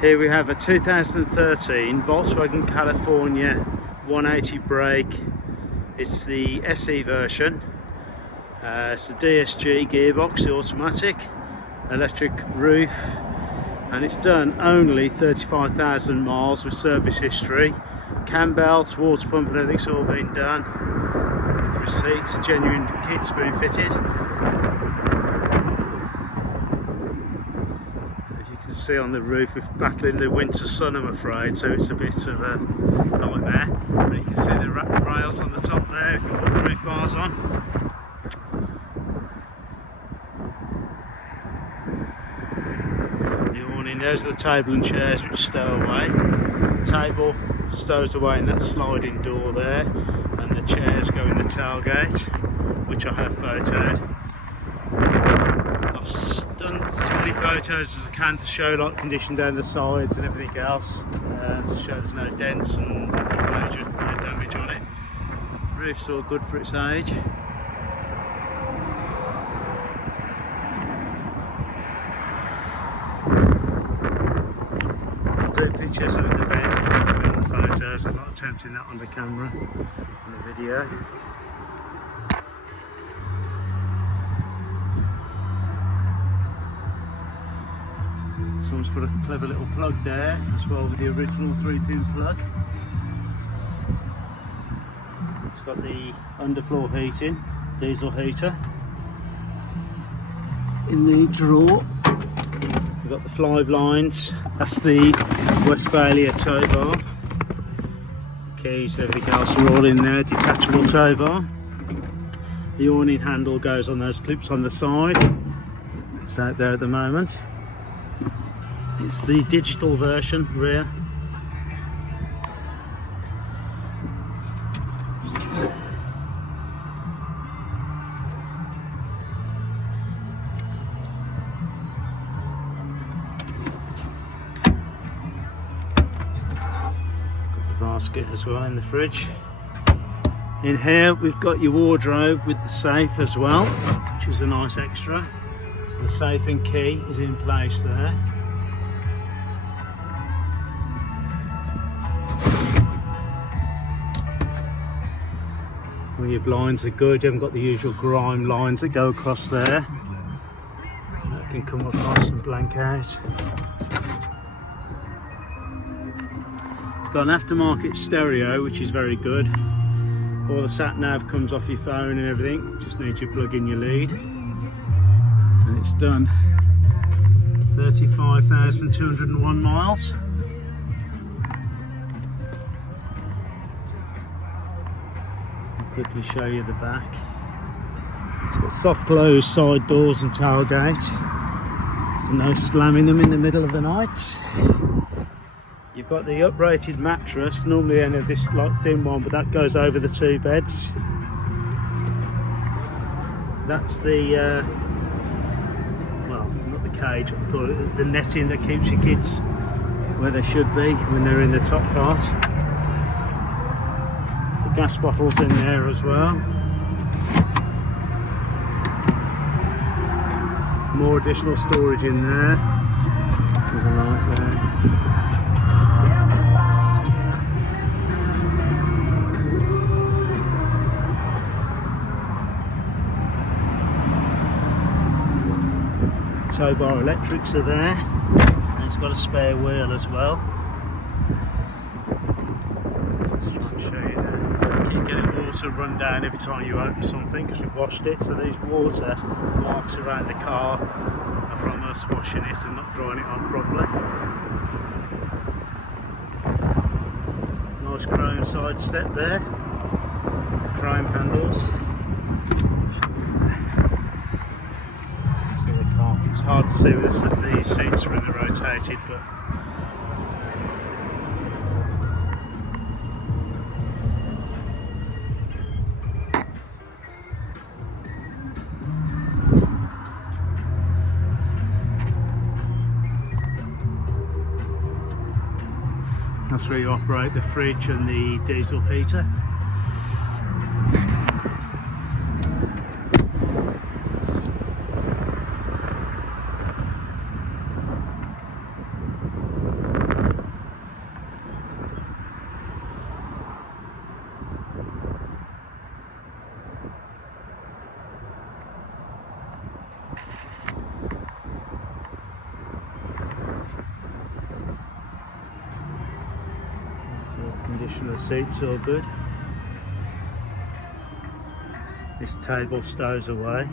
Here we have a 2013 Volkswagen California 180 brake. It's the SE version. It's the DSG gearbox, the automatic, electric roof, and it's done only 35,000 miles with service history. Cambelt, water pump and everything's all been done. With receipts, genuine kit's been fitted. You can see on the roof we're battling the winter sun, I'm afraid, so it's a bit of a nightmare. But you can see the rails on the top there, we've got all the roof bars on. The awning, there's the table and chairs which stow away. The table stows away in that sliding door there, and the chairs go in the tailgate, which I have photoed. I've done as many photos as I can to show like condition down the sides and everything else, to show there's no dents and major damage on it. Roof's all good for its age. I'll do pictures of the bed in the photos. I'm not attempting that on the camera on the video. Someone's put a clever little plug there as well with the original 3-pin plug. It's got the underfloor heating, diesel heater. In the drawer we've got the fly blinds, that's the Westphalia tow bar. Keys and everything else are all in there, detachable tow bar. The awning handle goes on those clips on the side. It's out there at the moment. It's the digital version, rear. Got the basket as well in the fridge. In here we've got your wardrobe with the safe as well, which is a nice extra. So the safe and key is in place there. Well, your blinds are good, you haven't got the usual grime lines that go across there. That can come across and blank out. It's got an aftermarket stereo, which is very good. All the sat nav comes off your phone and everything, just need to plug in your lead. And it's done 35,201 miles. Quickly show you the back. It's got soft closed side doors and tailgate, so no slamming them in the middle of the night. You've got the uprated mattress, normally only this like thin one, but that goes over the two beds. That's the well, not the cage, what they call it, the netting that keeps your kids where they should be when they're in the top part. Gas bottles in there as well. More additional storage in there. With a light there. The tow bar electrics are there. And it's got a spare wheel as well. Let's try and show you down. You get water run down every time you open something because we've washed it, so these water marks around the car are from us washing it and not drying it off properly. Nice chrome side step there, chrome handles. So the car, it's hard to see with the seats are really rotated, but that's where you operate the fridge and the diesel heater. the seats all good. This table stows away.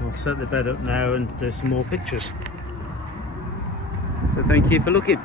I'll set the bed up now and do some more pictures. So thank you for looking.